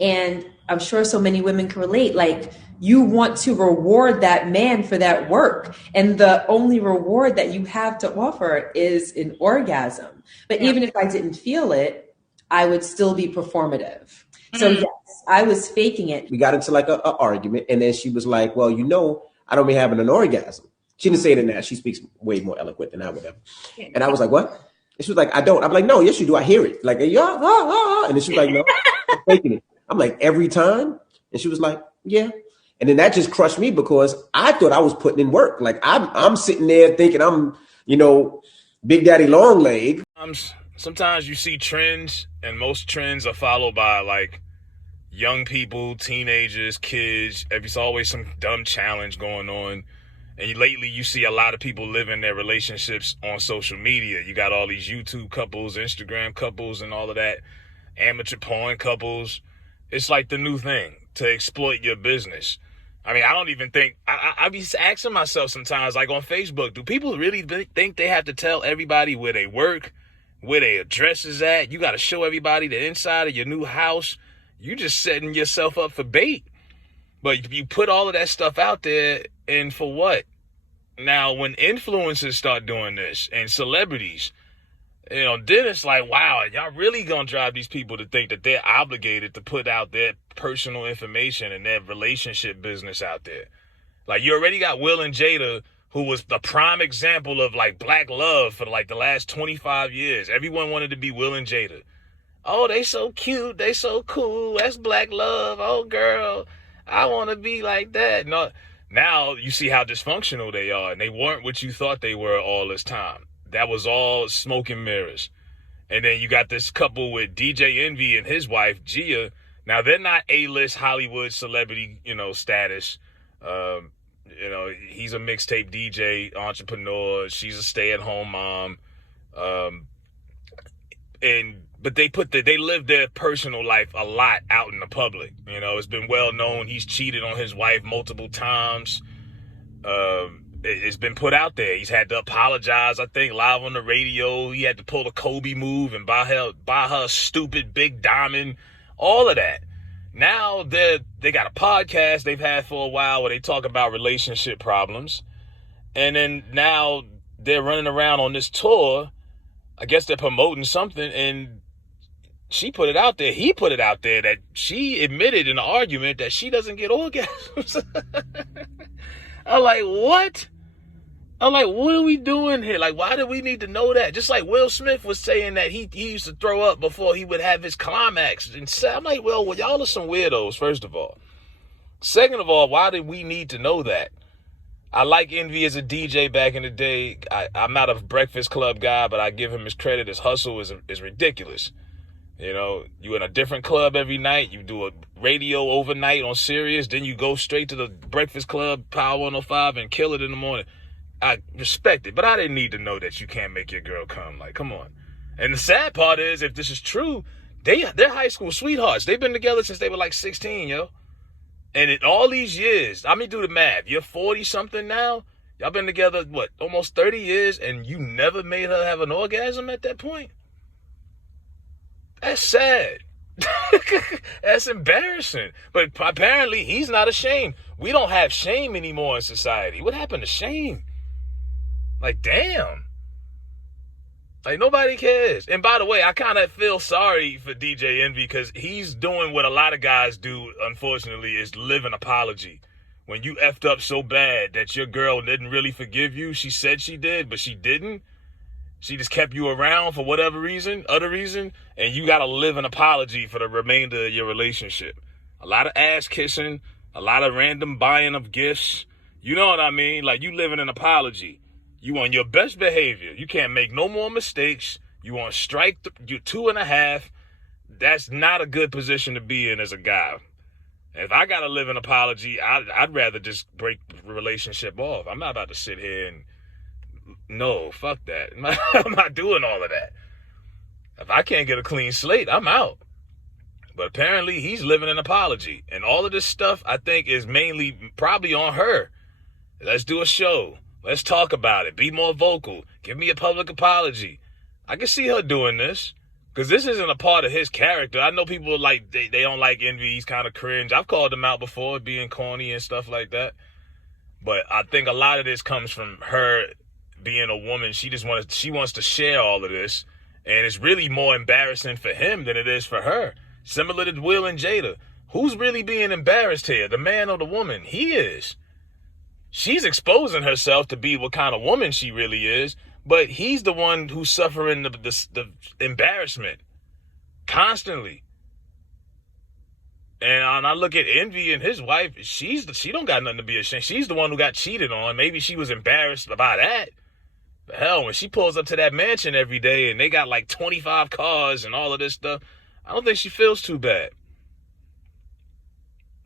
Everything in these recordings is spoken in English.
And I'm sure so many women can relate. Like, you want to reward that man for that work. And the only reward that you have to offer is an orgasm. But Yeah. even if I didn't feel it, I would still be performative. So, Mm. yes, I was faking it. We got into like a argument, and then she was like, "Well, I don't be having an orgasm." She didn't say it in that. She speaks way more eloquent than I would have. And I was like, "What?" And she was like, "I don't." I'm like, "No, yes, you do. I hear it." Like, yeah, and then she was like, "No, I'm faking it." I'm like, "Every time?" And she was like, "Yeah." And then that just crushed me because I thought I was putting in work. Like I'm sitting there thinking I'm, Big Daddy Long Leg. Sometimes you see trends, and most trends are followed by like young people, teenagers, kids. There's always some dumb challenge going on. And lately you see a lot of people living their relationships on social media. You got all these YouTube couples, Instagram couples, and all of that. Amateur porn couples. It's like the new thing to exploit your business. I mean, I don't even think, I be asking myself sometimes, like on Facebook, do people really think they have to tell everybody where they work, where their address is at? You got to show everybody the inside of your new house. You just setting yourself up for bait. But you put all of that stuff out there, and for what? Now, when influencers start doing this and celebrities, then it's like, wow, y'all really gonna drive these people to think that they're obligated to put out their personal information and their relationship business out there. Like, you already got Will and Jada, who was the prime example of like black love for like the last 25 years. Everyone wanted to be Will and Jada. Oh, they so cute. They so cool. That's black love. Oh, girl, I want to be like that. No, now you see how dysfunctional they are, and they weren't what you thought they were all this time. That was all smoke and mirrors. And then you got this couple with DJ Envy and his wife, Gia. Now, they're not A-list Hollywood celebrity, status. He's a mixtape DJ, entrepreneur. She's a stay-at-home mom. But they live their personal life a lot out in the public. It's been well known he's cheated on his wife multiple times. It's been put out there. He's had to apologize, I think, live on the radio. He had to pull a Kobe move and buy her a stupid big diamond. All of that. Now they got a podcast they've had for a while where they talk about relationship problems. And then now they're running around on this tour. I guess they're promoting something, and she put it out there. He put it out there that she admitted in an argument that she doesn't get orgasms. I'm like, what? I'm like, what are we doing here? Like, why do we need to know that? Just like Will Smith was saying that he used to throw up before he would have his climax. And I'm like, well, y'all are some weirdos, first of all. Second of all, why did we need to know that? I like Envy as a DJ back in the day. I'm not a Breakfast Club guy, but I give him his credit. His hustle is ridiculous. You in a different club every night. You do a radio overnight on Sirius. Then you go straight to the Breakfast Club, Power 105, and kill it in the morning. I respect it, but I didn't need to know that you can't make your girl come. Like, come on. And the sad part is, if this is true, they're high school sweethearts. They've been together since they were like 16, yo. And in all these years, do the math. You're 40-something now. Y'all been together, what, almost 30 years, and you never made her have an orgasm at that point? That's sad. That's embarrassing. But apparently, he's not ashamed. We don't have shame anymore in society. What happened to shame? Like, damn. Like, nobody cares. And by the way, I kind of feel sorry for DJ Envy because he's doing what a lot of guys do, unfortunately, is live an apology. When you effed up so bad that your girl didn't really forgive you, she said she did, but she didn't. She just kept you around for whatever reason, other reason, and you got to live an apology for the remainder of your relationship. A lot of ass kissing, a lot of random buying of gifts. You know what I mean? Like, you living an apology. You on your best behavior. You can't make no more mistakes. You on strike, you 2.5. That's not a good position to be in as a guy. If I got to live an apology, I'd rather just break the relationship off. I'm not about to sit here and, no, fuck that. I'm not doing all of that. If I can't get a clean slate, I'm out. But apparently he's living an apology. And all of this stuff, I think, is mainly probably on her. Let's do a show. Let's talk about it. Be more vocal. Give me a public apology. I can see her doing this. Because this isn't a part of his character. I know people like they don't like Envy. He's kind of cringe. I've called him out before, being corny and stuff like that. But I think a lot of this comes from her being a woman. She wants to share all of this, and it's really more embarrassing for him than it is for her. Similar to Will and Jada. Who's really being embarrassed here? The man or the woman? He is. She's exposing herself to be what kind of woman she really is, but he's the one who's suffering the embarrassment constantly. And I look at Envy and his wife, she don't got nothing to be ashamed. She's the one who got cheated on. Maybe she was embarrassed about that. But hell, when she pulls up to that mansion every day and they got like 25 cars and all of this stuff, I don't think she feels too bad.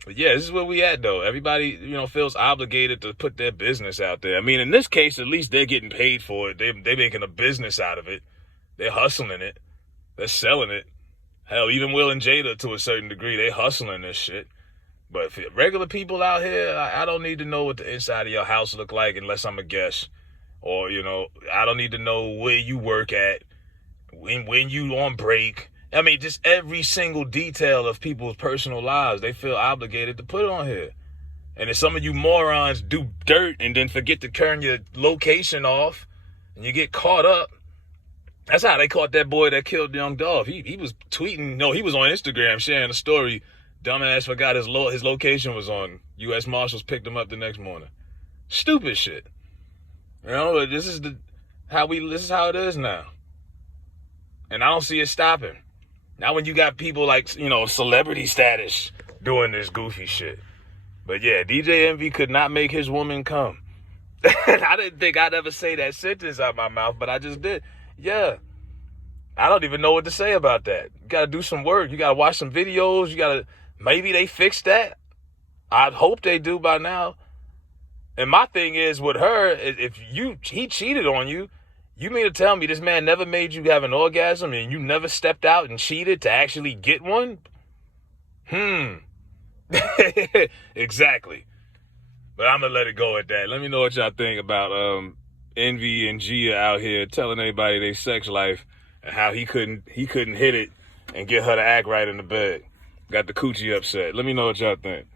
But yeah, this is where we at though. Everybody, feels obligated to put their business out there. I mean, in this case, at least they're getting paid for it. They're making a business out of it. They're hustling it. They're selling it. Hell, even Will and Jada, to a certain degree, they hustling this shit. But for regular people out here, I don't need to know what the inside of your house look like unless I'm a guest. Or, I don't need to know where you work at, when you on break. I mean, just every single detail of people's personal lives, they feel obligated to put it on here. And if some of you morons do dirt and then forget to turn your location off and you get caught up, that's how they caught that boy that killed Young Dolph. He was tweeting. No, he was on Instagram sharing a story. Dumbass forgot his location was on. U.S. Marshals picked him up the next morning. Stupid shit. This is how it is now. And I don't see it stopping. Now when you got people like, celebrity status doing this goofy shit. But yeah, DJ Envy could not make his woman come. I didn't think I'd ever say that sentence out my mouth, but I just did. Yeah. I don't even know what to say about that. You got to do some work. You got to watch some videos. Maybe they fixed that. I hope they do by now. And my thing is with her, if he cheated on you, you mean to tell me this man never made you have an orgasm and you never stepped out and cheated to actually get one? Exactly. But I'm going to let it go at that. Let me know what y'all think about Envy and Gia out here telling everybody their sex life and how he couldn't hit it and get her to act right in the bed. Got the coochie upset. Let me know what y'all think.